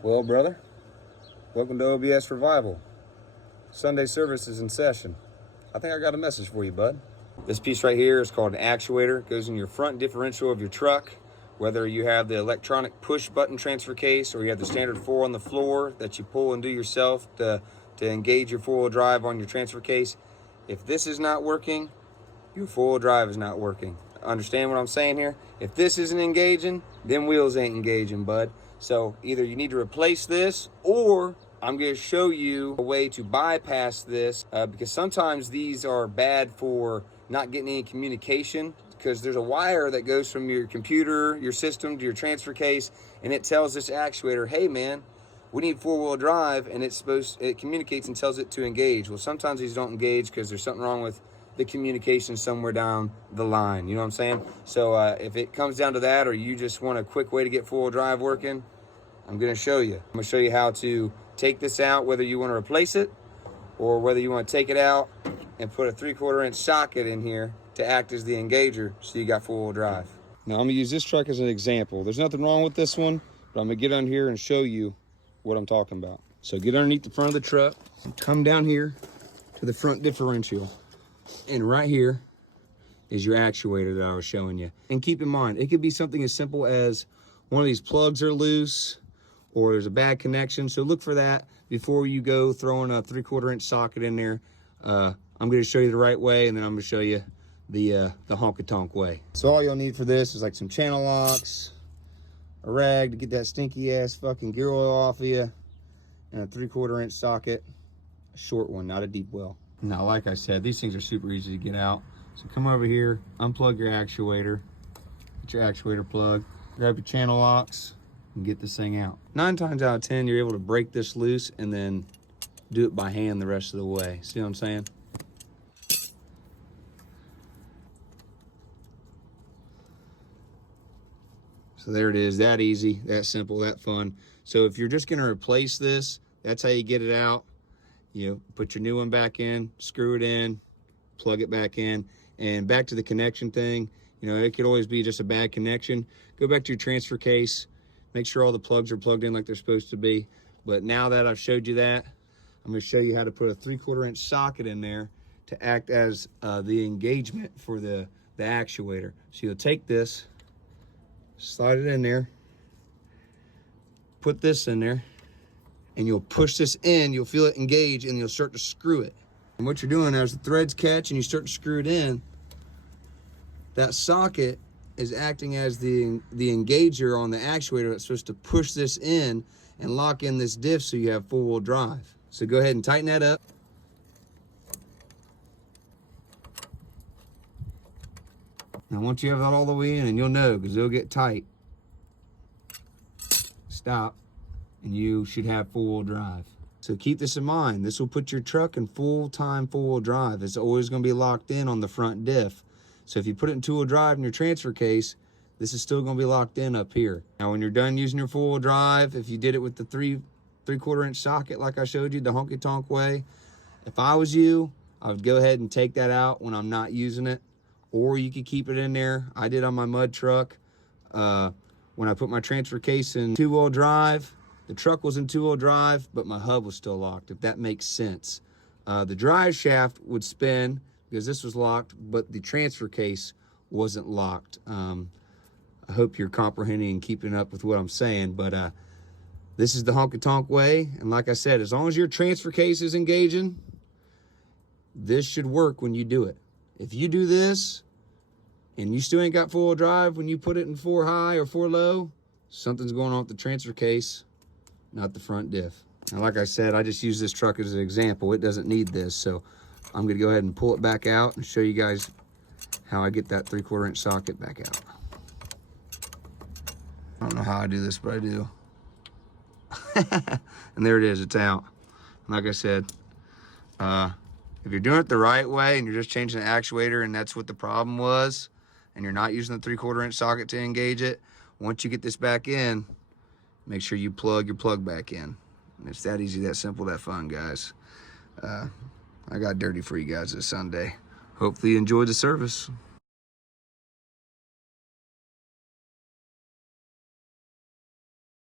Well, brother, welcome to OBS Revival. Sunday service is in session. I think I got a message for you, bud. This piece right here is called an actuator. It goes in your front differential of your truck. Whether you have the electronic push button transfer case or you have the standard 4 on the floor that you pull and do yourself to engage your four-wheel drive on your transfer case. If this is not working, your four-wheel drive is not working. Understand what I'm saying here? If this isn't engaging, them wheels ain't engaging, bud. So either you need to replace this, or I'm going to show you a way to bypass this because sometimes these are bad for not getting any communication, because there's a wire that goes from your computer, your system, to your transfer case, and it tells this actuator, hey man, we need four-wheel drive, and it communicates and tells it to engage. Well, sometimes these don't engage because there's something wrong with the communication somewhere down the line. You know what I'm saying? So if it comes down to that, or you just want a quick way to get four-wheel drive working, I'm going to show you. I'm going to show you how to take this out, whether you want to replace it or whether you want to take it out and put a 3/4 inch socket in here to act as the engager so you got four-wheel drive. Now I'm going to use this truck as an example. There's nothing wrong with this one, but I'm going to get on here and show you what I'm talking about. So get underneath the front of the truck and come down here to the front differential. And right here is your actuator that I was showing you. And keep in mind, it could be something as simple as one of these plugs are loose or there's a bad connection. So look for that before you go throwing a 3/4 inch socket in there. I'm going to show you the right way, and then I'm going to show you the honky-tonk way. So all you'll need for this is like some channel locks, a rag to get that stinky ass fucking gear oil off of you, and a 3/4 inch socket, a short one, not a deep well. Now, like I said, these things are super easy to get out. So come over here, unplug your actuator, get your actuator plug, grab your channel locks, and get this thing out. 9 times out of 10, you're able to break this loose and then do it by hand the rest of the way. See what I'm saying? So there it is, that easy, that simple, that fun. So if you're just gonna replace this, that's how you get it out. You know, put your new one back in, screw it in, plug it back in. And back to the connection thing, you know, it could always be just a bad connection. Go back to your transfer case, make sure all the plugs are plugged in like they're supposed to be. But now that I've showed you that, I'm gonna show you how to put a 3/4 inch socket in there to act as the engagement for the actuator. So you'll take this, slide it in there, put this in there, and you'll push this in, you'll feel it engage, and you'll start to screw it. And what you're doing as the threads catch and you start to screw it in, that socket is acting as the engager on the actuator that's supposed to push this in and lock in this diff so you have four-wheel drive. So go ahead and tighten that up. Now once you have that all the way in, and you'll know because it'll get tight, stop, and you should have four-wheel drive. So keep this in mind. This will put your truck in full-time four-wheel drive. It's always going to be locked in on the front diff. So if you put it in two-wheel drive in your transfer case, this is still going to be locked in up here. Now when you're done using your four-wheel drive, if you did it with the 3/4 inch socket like I showed you, the honky-tonk way, if I was you, I would go ahead and take that out when I'm not using it. Or you could keep it in there. I did on my mud truck. When I put my transfer case in two-wheel drive, the truck was in two-wheel drive, but my hub was still locked, if that makes sense. The drive shaft would spin because this was locked, but the transfer case wasn't locked. I hope you're comprehending and keeping up with what I'm saying, but this is the honky-tonk way. And like I said, as long as your transfer case is engaging, this should work when you do it. If you do this and you still ain't got four-wheel drive when you put it in 4 high or 4 low, something's going on with the transfer case, not the front diff. Now, like I said, I just use this truck as an example. It doesn't need this, so I'm gonna go ahead and pull it back out and show you guys how I get that 3/4 inch socket back out. I don't know how I do this, but I do. And there it is, it's out. And like I said, if you're doing it the right way and you're just changing the actuator and that's what the problem was, and you're not using the 3/4 inch socket to engage it, once you get this back in, make sure you plug your plug back in. And it's that easy, that simple, that fun, guys. I got dirty for you guys this Sunday. Hopefully you enjoyed the service.